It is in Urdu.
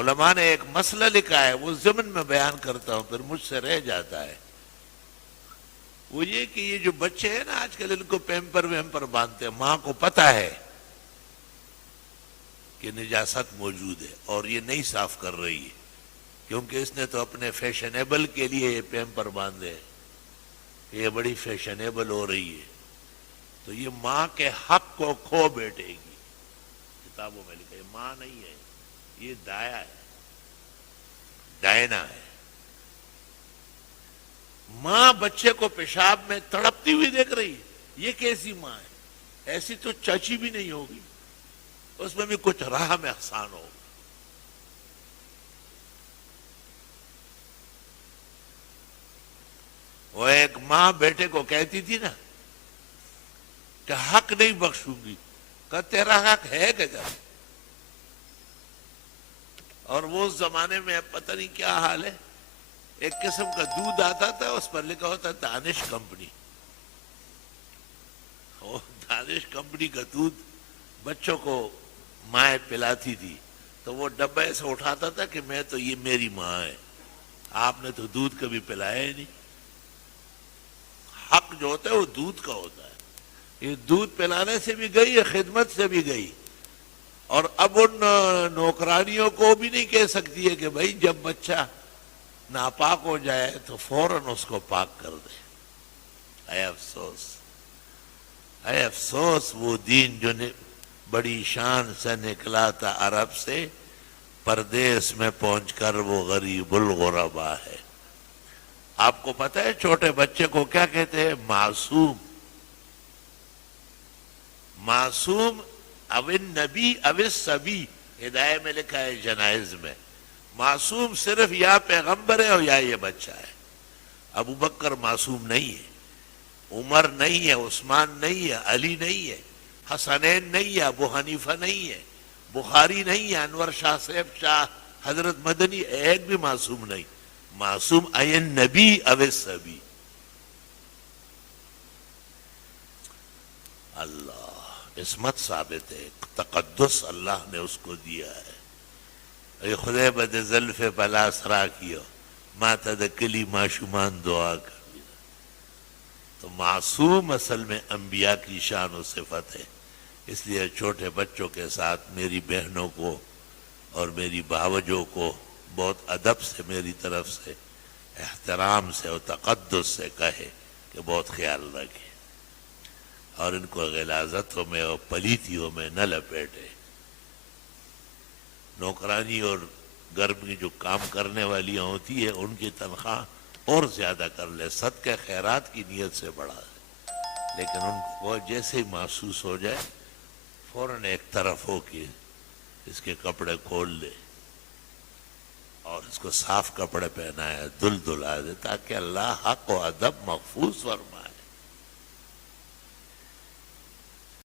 علماء نے ایک مسئلہ لکھا ہے، وہ ضمن میں بیان کرتا ہوں، پھر مجھ سے رہ جاتا ہے. وہ یہ کہ یہ جو بچے ہیں نا آج کل، ان کو پیمپر ویمپر باندھتے ہیں، ماں کو پتا ہے کہ نجاست موجود ہے اور یہ نہیں صاف کر رہی ہے، کیونکہ اس نے تو اپنے فیشنیبل کے لیے یہ پیمپر باندھے، یہ بڑی فیشنیبل ہو رہی ہے، تو یہ ماں کے حق کو کھو بیٹھے گی. کتابوں میں لکھا ہے ماں نہیں ہے، یہ دایا ہے، ڈائنا ہے. ماں بچے کو پیشاب میں تڑپتی ہوئی دیکھ رہی ہے، یہ کیسی ماں ہے؟ ایسی تو چاچی بھی نہیں ہوگی، اس میں بھی کچھ راہ میں احسان ہوگا. وہ ایک ماں بیٹے کو کہتی تھی نا کہ حق نہیں بخشوں گی، کہ تیرا حق ہے کہ جب. اور وہ اس زمانے میں پتہ نہیں کیا حال ہے، ایک قسم کا دودھ آتا تھا، اس پر لکھا ہوتا دانش کمپنی. وہ دانش کمپنی کا دودھ بچوں کو مائیں پلاتی تھی، تو وہ ڈبہ ایسے اٹھاتا تھا کہ میں تو یہ میری ماں ہے، آپ نے تو دودھ کبھی پلایا ہی نہیں. حق جو ہوتا ہے وہ دودھ کا ہوتا ہے. یہ دودھ پلانے سے بھی گئی، خدمت سے بھی گئی. اور اب ان نوکرانیوں کو بھی نہیں کہہ سکتی ہے کہ بھائی جب بچہ ناپاک ہو جائے تو فوراً اس کو پاک کر دے. اے افسوس، اے افسوس، وہ دین جو بڑی شان سے نکلا تھا عرب سے، پردیس میں پہنچ کر وہ غریب الغربا ہے. آپ کو پتہ ہے چھوٹے بچے کو کیا کہتے ہیں؟ معصوم. معصوم او النبی او الصبی، ہدایہ میں لکھا ہے جنائز میں. معصوم صرف یا پیغمبر ہے اور یا یہ بچہ ہے. ابو بکر معصوم نہیں ہے، عمر نہیں ہے، عثمان نہیں ہے، علی نہیں ہے، حسنین نہیں ہے، ابو حنیفہ نہیں ہے، بخاری نہیں ہے، انور شاہ صاحب شاہ، حضرت مدنی، ایک بھی معصوم نہیں. معصوم این نبی او الصبی. اللہ عصمت ثابت ہے، تقدس اللہ نے اس کو دیا ہے. اے خدای بد زلف بلا سرا کیو ما تد کلی معشومان دعا کر. تو معصوم اصل میں انبیاء کی شان و صفت ہے. اس لیے چھوٹے بچوں کے ساتھ میری بہنوں کو اور میری بھاوجوں کو بہت ادب سے میری طرف سے، احترام سے اور تقدس سے کہے کہ بہت خیال رکھے، اور ان کو غلاظتوں میں اور پلیتیوں میں نہ لپیٹے. نوکرانی اور گھر میں جو کام کرنے والیاں ہوتی ہے ان کی تنخواہ اور زیادہ کر لے، صدقہ خیرات کی نیت سے بڑھا دے، لیکن ان کو جیسے ہی محسوس ہو جائے فوراً ایک طرف ہو کے اس کے کپڑے کھول لے اور اس کو صاف کپڑے پہنائے، دل دلا دے، تاکہ اللہ حق و ادب محفوظ فرمائے.